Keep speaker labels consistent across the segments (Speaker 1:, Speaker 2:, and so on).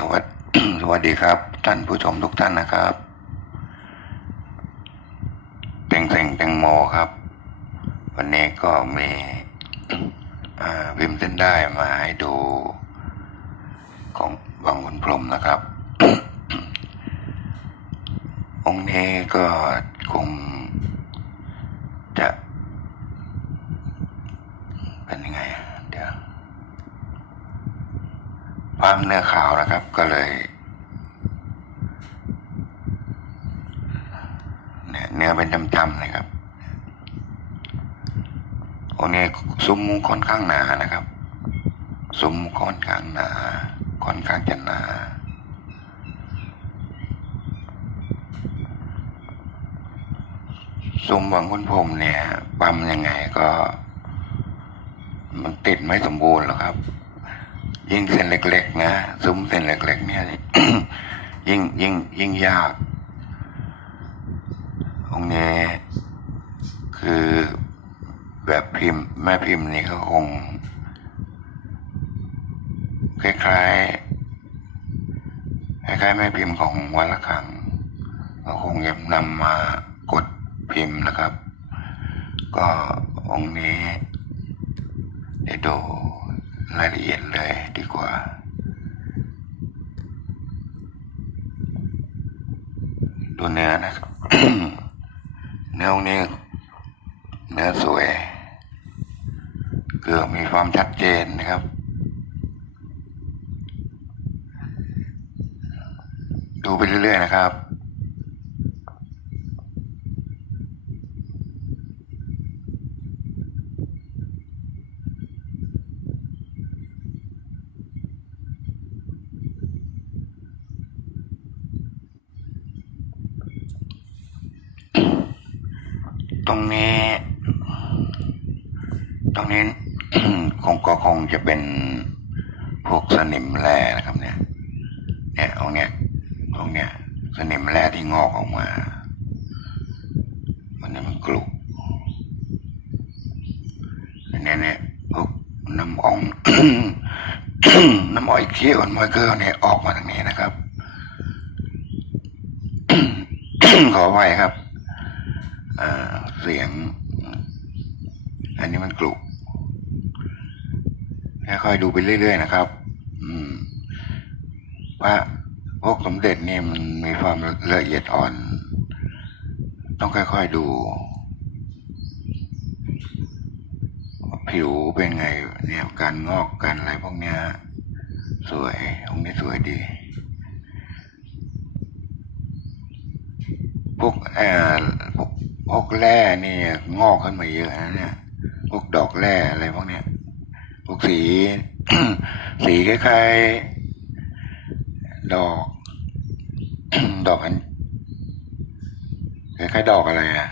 Speaker 1: สวัสดสวัสดีครับ ท่านผู้ชมทุกท่านนะครับเต็งเต็งแตงโมครับ วันนี้ก็มีพิมพ์เส้นได้มาให้ดูของบางคุณพรมนะครับ องค์นี้ก็คงจะเป็นยังไง เดี๋ยว ความเนื้อขาวนะครับ ก็เลยเนี่ยเนื้อเป็นจำๆนะครับโอ้นี้ซุ้มค่อนข้างหนานะครับ ซุ้มค่อนข้างหนา ค่อนข้างจะหนาซุ้มบางคุณพรมเนี่ยปั๊มยังไงก็ มันติดไม่สมบูรณ์หรอกครับ ยิ่งเส้นเล็ก ๆ นะซุ้มเส้นเล็ก ๆ เนี่ยยิ่งยิ่งยิ่งยากตรงนี้คือแบบพิมพ์ แม่พิมพ์นี่ก็คงคล้ายๆคล้ายๆแม่พิมพ์ของวัดละคังก็คงจะนำมากดพิมพ์นะครับ ก็องค์นี้เดี๋ยวดู รายละเอียดเลยดีกว่า ดูเนื้อนะครับ เนื้อตรงนี้ เนื้อสวยเกือบมีความชัดเจนนะครับ ดูไปเรื่อยๆนะครับ ต รงนี้ ตรงนี้คงก็คงจะเป็นพวกสนิมแร่นะครับเนี่ย เนี่ยตรงเนี้ยตรงเนี้ย สนิมแร่ที่งอกออกมา มันนี้มันกลุกอันนี้เนี่ยพวกน้ำอ่องน้ำอ้อยเคี้ยวน้ำอ้อยเกลือเนี่ยออกมาทางนี้นะครับ ขอไว้ครับ เสียง อันนี้มันกลุกค่อยๆดูไปเรื่อยๆนะครับ อืมว่าพวกสมเด็จนี่มันมีความละเอียดอ่อน ต้องค่อยๆดู ผิวเป็นไง เนี่ยการงอกการอะไรพวกเนี้ย สวยตรงนี้สวยดี พวกเอ่อ พวกแร่นี่งอกขึ้นมาเยอะนะเนี่ยพวกดอกแร่อะไรพวกเนี้ยพวกสีสีคล้ายๆดอก ดอกอันคล้ายๆดอกอะไรอะ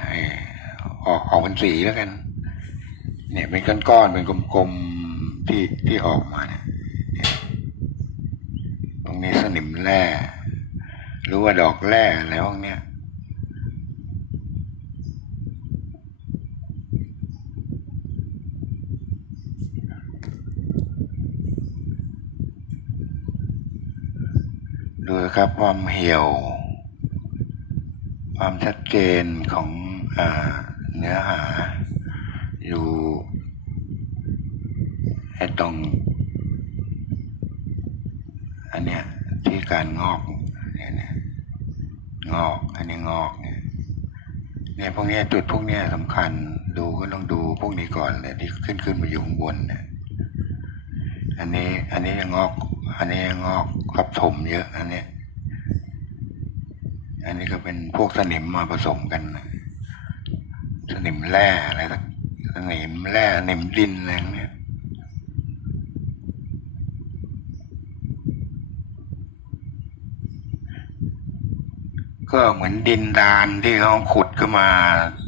Speaker 1: ออกออกเป็นสีแล้วกัน เนี่ยเป็นก้อนๆเป็นกลมๆที่ที่ออกมาเนี่ยเนี่ยตรงนี้สนิมแร่หรือว่าดอกแร่อะไรพวกเนี้ย ดู นะครับ ความเหี่ยว ความชัดเจนของอเนื้อหา อยู่ไอ้ตรง อันเนี้ยที่การงอกเนี่ยเนี่ยงอก อันนี้งอกเนี่ยเนี่ยพวกนี้จุดพวกนี้สำคัญดูก็ต้องดูพวกนี้ก่อนเลยที่ขึ้นขึ้นมาอยู่ข้างบนเนี่ยอันนี้อันนี้ยังงอก อันนี้ยังงอกทับถมเยอะอันเนี้ย อันนี้ก็เป็นพวกสนิมมาผสมกัน สนิมแร่อะไรสักสนิมแร่สนิมดินอะไรเนี้ยก็เหมือนดินดานที่เขาขุดขึ้นมา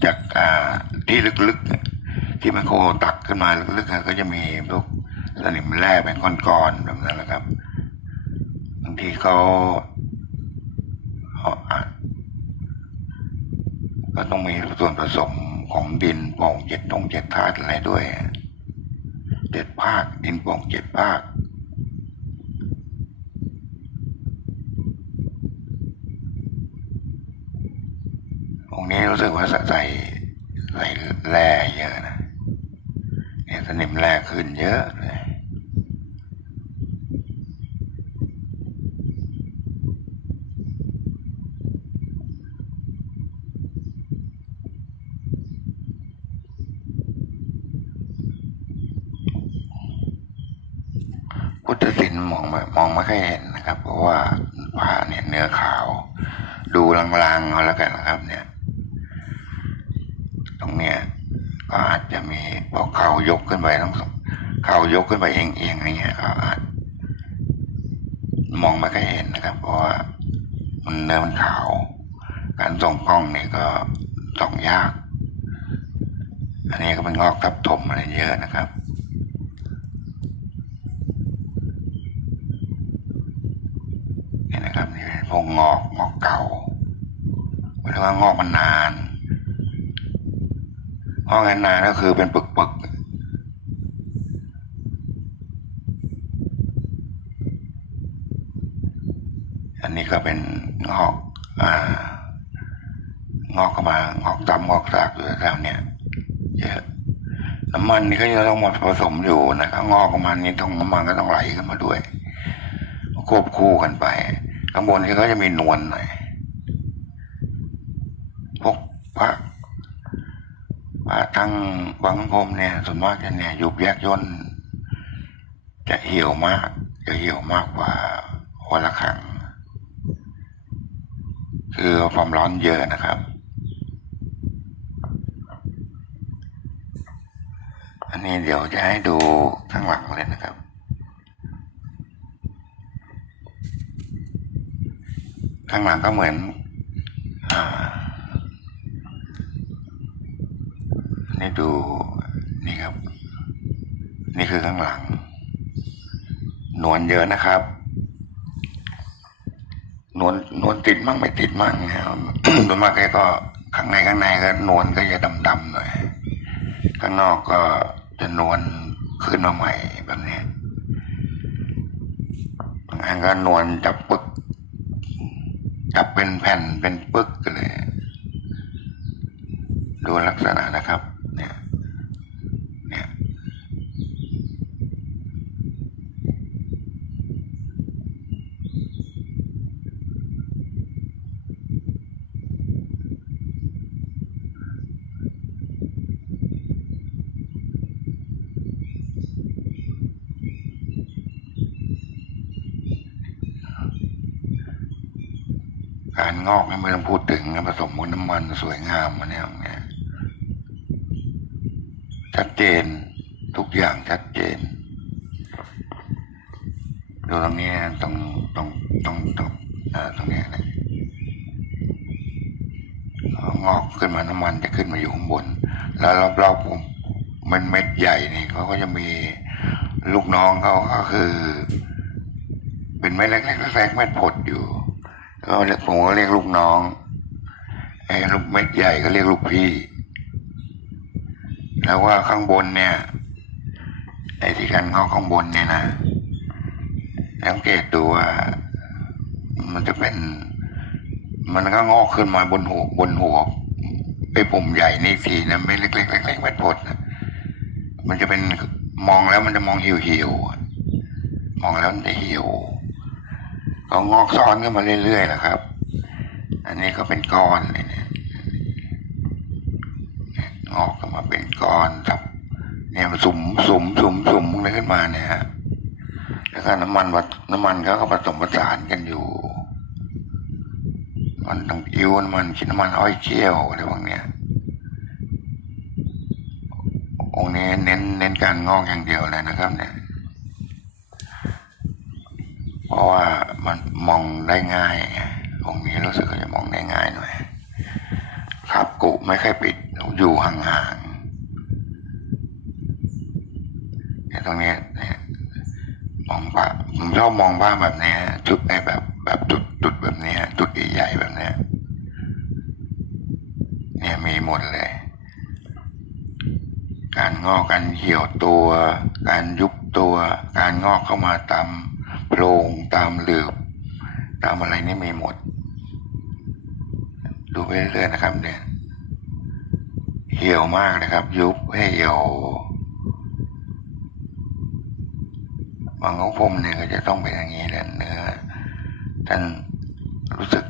Speaker 1: จากอ่าที่ลึกๆ ที่ไมโคตักขึ้นมาลึกๆก็จะมีพวกสนิมแร่เป็นก้อนๆแบบนั้นแหละครับบางทีเขา มีส่วนผสมของดินป่งเจ็ดตรงเจ็ดธาตุอะไรด้วยเจ็ดภาคดินป่งเจ็ดภาคองนี้รู้สึกว่าใส่ใส่แร่เยอะนะเนี่ยสนิมแร่ขึ้นเยอะเลย เนื้อขาว ดูลางๆเอาแล้วกันนะครับ เนี่ย ตรงเนี้ยก็อาจจะมีพอเข่ายกขึ้นไปต้องสองเข่ายกขึ้นไปเองเองอะไรเงี้ยก็อาจมองไม่ค่อยเห็นนะครับ เพราะว่ามันเนื้อมันขาว การส่องกล้องเนี่ยก็ส่องยาก อันนี้ก็เป็นงอกทับถมอะไรเยอะนะครับ นี่พวกงอกงอกเก่าหมายถึงว่างอกมันนานงอกนานก็คือเป็นปึกๆอันนี้ก็เป็นงอกอ่างอกเข้ามางอกตำงอกสากอยู่แถวเนี่ยเยอะน้ำมันนี่ก็จะต้องมดผสมอยู่นะครับงอกประมาณนี้ต้องน้ำมันก็ต้องไหลขึ้นมาด้วยควบคู่กันไป ข้างบนนี่ก็จะมีนวลหน่อยพวกพระพระทั้งวังพรมเนี่ยส่วนมากจะเนี่ยยุบแยกย่นจะเหี่ยวมาก จะเหี่ยวมากกว่าวันละครั้งคือความร้อนเยอะนะครับ อันนี้เดี๋ยวจะให้ดูข้างหลังเลยนะครับ ข้างหลังก็เหมือนอนี่ดูนี่ครับ นี่คือข้างหลัง นวลเยอะนะครับ นวลนวลติดมั่งไม่ติดมั่งนะครับโดยมากแกก็ข้างในข้างในก็นวลก็จะดำๆหน่อยข้างนอกก็จะนวลขึ้นมาใหม่แบบนี้บางอันก็นวลจับป จับเป็นแผ่นเป็นปึกกันเลย ดูลักษณะนะครับ การงอกนี่ไม่ต้องพูดถึงผสมกับน้ำมันสวยงามมาเนี่ยเนี่ยชัดเจนทุกอย่างชัดเจนดูตรงนี้ตรงตรงตรงตรงตรงนี้ยนะงอกขึ้นมาน้ำมันจะขึ้นมาอยู่ข้างบน แล้วรอบๆผมมันเม็ดใหญ่นี่เขาก็จะมีลูกน้องเขาก็คือ เป็นเม็ดเล็กๆแรกๆเม็ดผดอยู่ ก็เรียกผมก็เรียกลูกน้องไอ้ลูกเม็ดใหญ่ก็เรียกลูกพี่ แล้วว่าข้างบนเนี่ย ไอ้ที่กันงอกข้างบนเนี่ยนะสังเกตดูว่ามันจะเป็น มันก็งอกขึ้นมาบนหัวบนหัวไอ้ปุ่มใหญ่นี่อีกทีนะไม่เล็กๆเล็กๆเม็ดพดนะมันจะเป็นมองแล้วมันจะมองเหี่ยวๆอะมองแล้วมันจะเหี่ยว ก็งอกซ้อนขึ้นมาเรื่อยๆนะครับ อันนี้ก็เป็นก้อนเลยเนี่ยงอกขึ้นมาเป็นก้อนครับเนี่ยมันสุ่มสุ่มสุ่มสุ่มอะไรขึ้นมาเนี่ยฮะแล้วก็น้ำมันวัดน้ำมันเขาก็ผสมผสานกันอยู่ มันต้องอิ้วน้ำมันชิ้นน้ำมันอ้อยเจียวอะไรพวกเนี้ยองค์นี้เน้นเน้นการงอกอย่างเดียวเลยนะครับเนี่ย เพราะว่ามันมองได้ง่ายองค์นี้รู้สึกว่าจะมองได้ง่ายหน่อย ครับกุไม่ค่อยปิดอยู่ห่างๆเนี่ยตรงนี้เนี่ยมองภาผมชอบมองภาแบบนี้จุดไอ้แบบแบบจุดจุดแบบนี้จุดใหญ่ๆแบบนี้เนี่ยมีหมดเลย การงอกการเหี่ยวตัว การยุบตัว การงอกเข้ามาตาม โรงตามหลืบ ตามอะไรนี่มีหมด ดูไปเรื่อยๆนะครับ เนี่ย เหี่ยวมากนะครับ ยุบให้เหี่ยวบางของผมเนี่ยก็จะต้องเป็นอย่างนี้แหละเนื้อท่านรู้สึก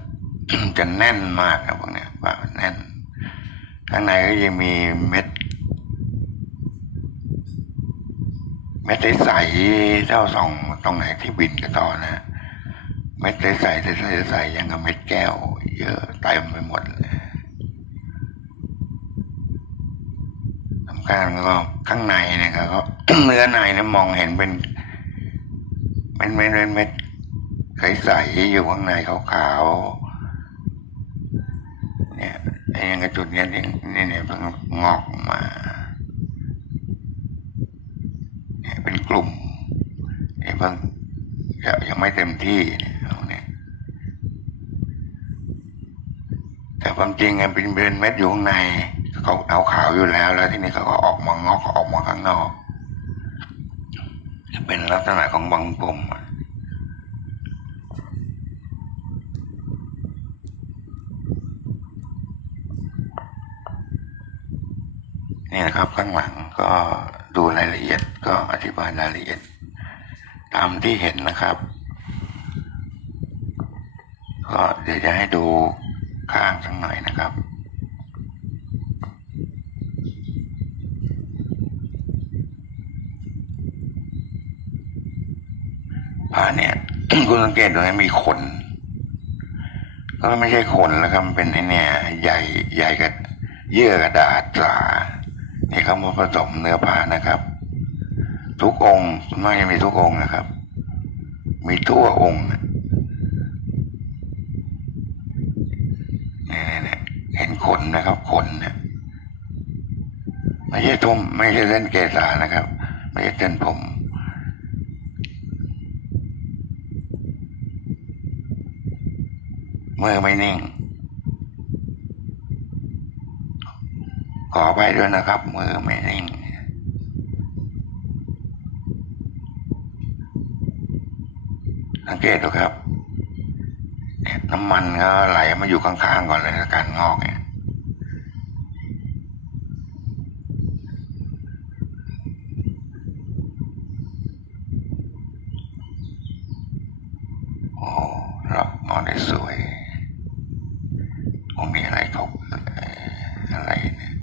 Speaker 1: จะแน่นมากนะพวกเนี้ยปากแน่น ข้างในก็ยังมีเม็ดเม็ดใสๆเท่าสอง ตรงไหนที่บินกระต่อนะเม็ดใสๆใสๆใสๆยังกับเม็ดแก้ว เยอะเต็มไปหมดเลยสำคัญก็ข้างในเนี่ยก็เนื้อในเนี่ยมองเห็นเป็นเป็นเม็ดเม็ดเม็ดใสๆอยู่ข้างในขาวๆเนี่ยไอ้ยังกระจุดเนี้ยนี่นี่เนี่ยเพิ่งงอกมาเนี่ยเป็นกลุ่ม เนี่ยเพิ่งยังยังไม่เต็มที่เนี่ยเอาเนี่ยแต่ความจริงเป็นเป็นเม็ดอยู่ข้างในเขาเอาขาวอยู่แล้ว แล้วที่นี้เขาก็ออกมางอกออกมาข้างนอกเป็นลักษณะของบางกลุ่มนี่นะครับข้างหลังก็ดูรายละเอียดก็อธิบายรายละเอียด ตามที่เห็นนะครับ ก็เดี๋ยวจะให้ดูข้างสักหน่อยนะครับผ้าเนี่ยคุณสังเกตดูนะมีขนก็ไม่ใช่ขนแล้วครับเป็นไอเนี่ยใยใยกับเยื่อกระดาษสานี่เขามาผสมเนื้อผ้านะครับ ทุกองค์ส่มากจะมีทุกองค์นะครับ มีทั่วองค์เนี่ยเนี่เห็นขนนะครับขนเนี่ยไม่ใช่ทุ่มไม่ใช่เส้นเกษานะครับ ไม่ใช่เส้นผมมือไม่นิ่ง ขอไปด้วยนะครับ มือไม่นิ่ง สั งเกตดูครับ น้ำมันก็ไหลมาอยู่ข้างๆก่อนเลยนการงอกเนี่ย โอ้รับนอนได้สวยคงมีอะไรเขาเอ่ออะไรเนี่ย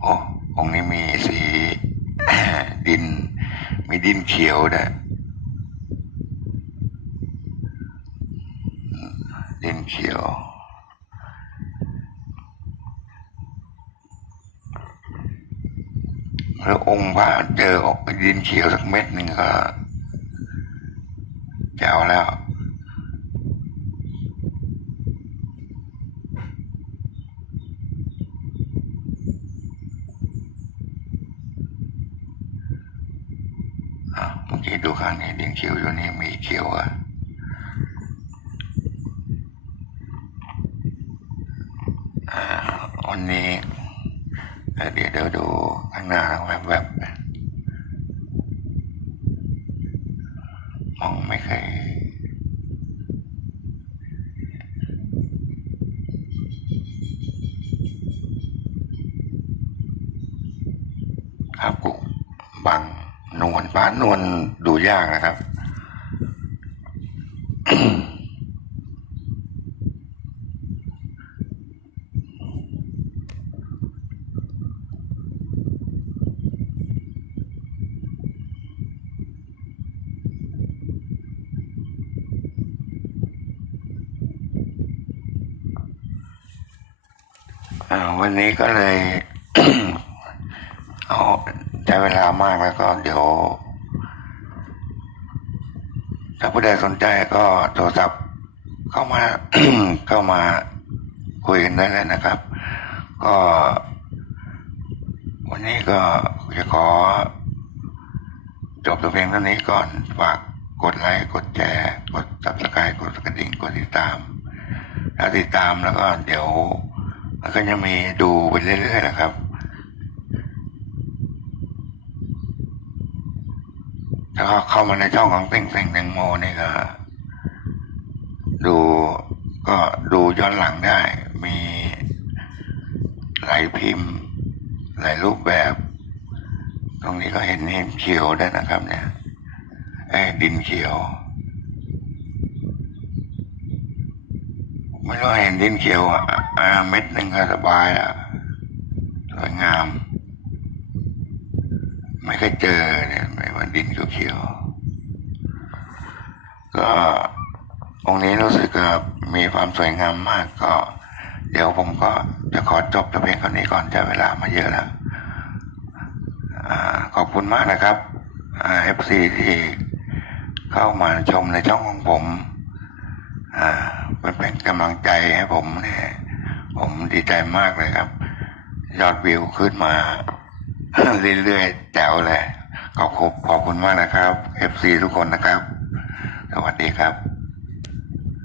Speaker 1: โอ้องค์นี้มีสี ดิน มีดิ นเขียวนะดินเขียวแล้วองค์พระเจอออกดินเขียวสักเม็ดหนึ่งก็จะเอาแล้ว อะ ดูข้างนี้ดินเขียวอยู่นี่มีเขียวอะอันนี้เอ่อเดี๋ยวเดี๋ยวดูข้างหน้าแวบๆบมองไม่เคยครับกูบังนวลป้านวลดู ยากนะครับ วันนี้ก็เลยเอาใช้เวลามากแล้วก็เดี๋ยว ผู้ใดสนใจก็โทรศัพท์เข้ามาเข้ามาคุยกันได้เลยนะครับ ก็ วันนี้ก็จะขอ จบตัวเพลงเท่านี้ก่อนฝากกดไลค์กดแชร์กด subscribe กดกระดิ่งกดติดตาม ถ้าติดตามแล้วก็เดี๋ยวมันก็จะมีดูไปเรื่อยๆนะครับ แล้วก็เข้ามาในช่องของเต่งเต่งแตงโมนี่ก็ดูก็ดูย้อนหลังได้ มีหลายพิมพ์ หลายรูปแบบ ตรงนี้ก็เห็นเห็นเขียวได้นะครับ เนี่ยเอ้ดินเขียว ไม่ต้เห็นดินเขียวอะเม็ดหนึ่งก็สบายอะสวยงาม ไม่เคยเจอเนี่ยไม่ว่าดินเขียวก็องค์นี้รู้สึกว่ามีความสวยงามมากก็ เดี๋ยวผมก็จะขอจบแต่เพียงเท่านี้ก่อนจะเวลามาเยอะแล้วอขอบคุณมากนะครับเอฟซีที่เข้ามาชมในช่องของผมมันเป็นกำลังใจให้ผมเนี่ยผมดีใจมากเลยครับ ยอดวิวขึ้นมา เรื่อยๆแจ๋วเลยขอบคุณขอบคุณมากนะครับ FC ทุกคนนะครับ สวัสดีครับ